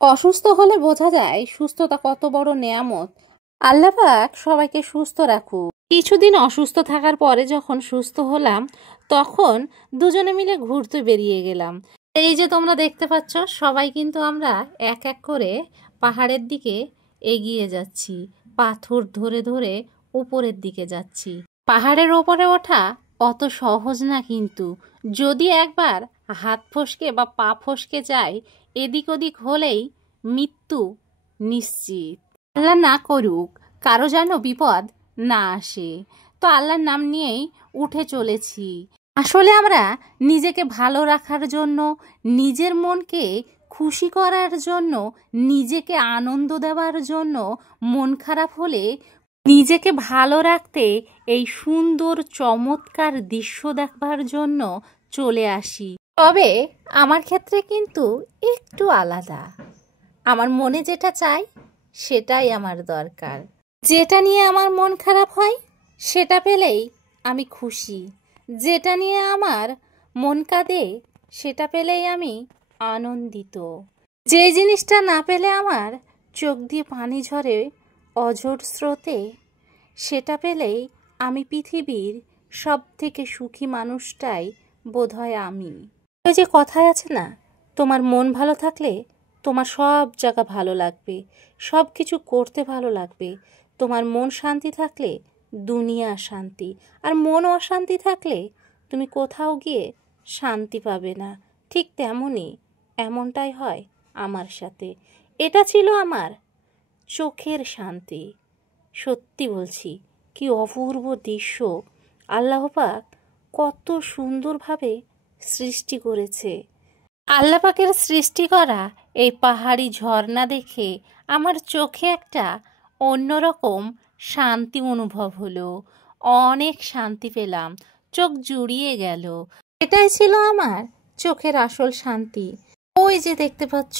অসুস্থ হলে বোঝা যায় সুস্থতা কত বড় নেয়ামত। আল্লাহ পাক সবাইকে সুস্থ রাখুক। কিছুদিন অসুস্থ থাকার পরে যখন সুস্থ হলাম, তখন দুজনে মিলে ঘুরতে বেরিয়ে গেলাম। এই যে তোমরা দেখতে পাচ্ছ, সবাই কিন্তু আমরা এক এক করে পাহাড়ের দিকে এগিয়ে যাচ্ছি, পাথর ধরে ধরে উপরের দিকে যাচ্ছি। পাহাড়ের ওপরে ওঠা অত সহজ না, কিন্তু যদি একবার হাত ফসকে বা পা ফসকে যায়, এদিক ওদিক হলেই মৃত্যু নিশ্চিত। আল্লাহ না করুক কারো যেন বিপদ না আসে। তো আল্লাহর নাম নিয়েই উঠে চলেছি। আসলে আমরা নিজেকে ভালো রাখার জন্য, নিজের মনকে খুশি করার জন্য, নিজেকে আনন্দ দেওয়ার জন্য, মন খারাপ হলে নিজেকে ভালো রাখতে এই সুন্দর চমৎকার দৃশ্য দেখবার জন্য চলে আসি। তবে আমার ক্ষেত্রে কিন্তু একটু আলাদা। আমার মনে যেটা চাই সেটাই আমার দরকার। যেটা নিয়ে আমার মন খারাপ হয় সেটা পেলেই আমি খুশি। যেটা নিয়ে আমার মন কাঁদে সেটা পেলেই আমি আনন্দিত। যে জিনিসটা না পেলে আমার চোখ দিয়ে পানি ঝরে অঝোর স্রোতে, সেটা পেলেই আমি পৃথিবীর সব থেকে সুখী মানুষটাই বোধহয় আমি। ওই যে কথায় আছে না, তোমার মন ভালো থাকলে তোমার সব জায়গা ভালো লাগবে, সব কিছু করতে ভালো লাগবে। তোমার মন শান্তি থাকলে দুনিয়া শান্তি, আর মন অশান্তি থাকলে তুমি কোথাও গিয়ে শান্তি পাবে না। ঠিক তেমনই এমনটাই হয় আমার সাথে। এটা ছিল আমার চোখের শান্তি। সত্যি বলছি, কি অপূর্ব দৃশ্য! আল্লাহ পাক কত সুন্দরভাবে সৃষ্টি করেছে। আল্লাহ পাকের সৃষ্টি করা এই পাহাড়ি ঝর্ণা দেখে আমার চোখে একটা অন্যরকম শান্তি অনুভব হলো। অনেক শান্তি পেলাম, চোখ জুড়িয়ে গেল। এটাই ছিল আমার চোখের আসল শান্তি। ওই যে দেখতে পাচ্ছ,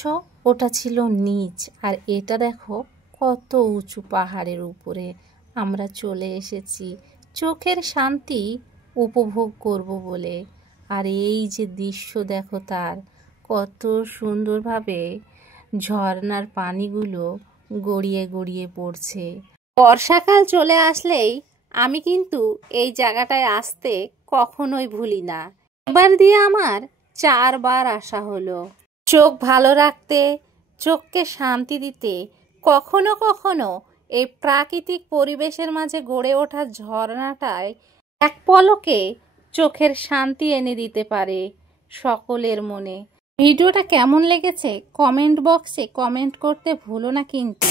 ওটা ছিল নিচ, আর এটা দেখো কত উঁচু পাহাড়ের উপরে আমরা চলে এসেছি চোখের শান্তি উপভোগ করব বলে। আর এই যে দৃশ্য দেখো, তার কত সুন্দরভাবে ঝর্ণার পানিগুলো গড়িয়ে গড়িয়ে পড়ছে। বর্ষাকাল চলে আসলেই আমি কিন্তু এই জায়গাটায় আসতে কখনোই ভুলি না। এবার দিয়ে আমার 4 বার আসা হলো। চোখ ভালো রাখতে, চোখকে শান্তি দিতে, কখনো কখনো এই প্রাকৃতিক পরিবেশের মাঝে গড়ে ওঠা ঝর্ণাটায় এক পলকে চোখের শান্তি এনে দিতে পারে সকলের মনে। ভিডিওটা কেমন লেগেছে কমেন্ট বক্সে কমেন্ট করতে ভুলো না কিন্তু।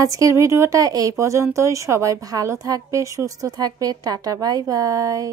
আজকের ভিডিওটা এই পর্যন্তই। সবাই ভালো থাকবে, সুস্থ থাকবে। Tata, bye bye.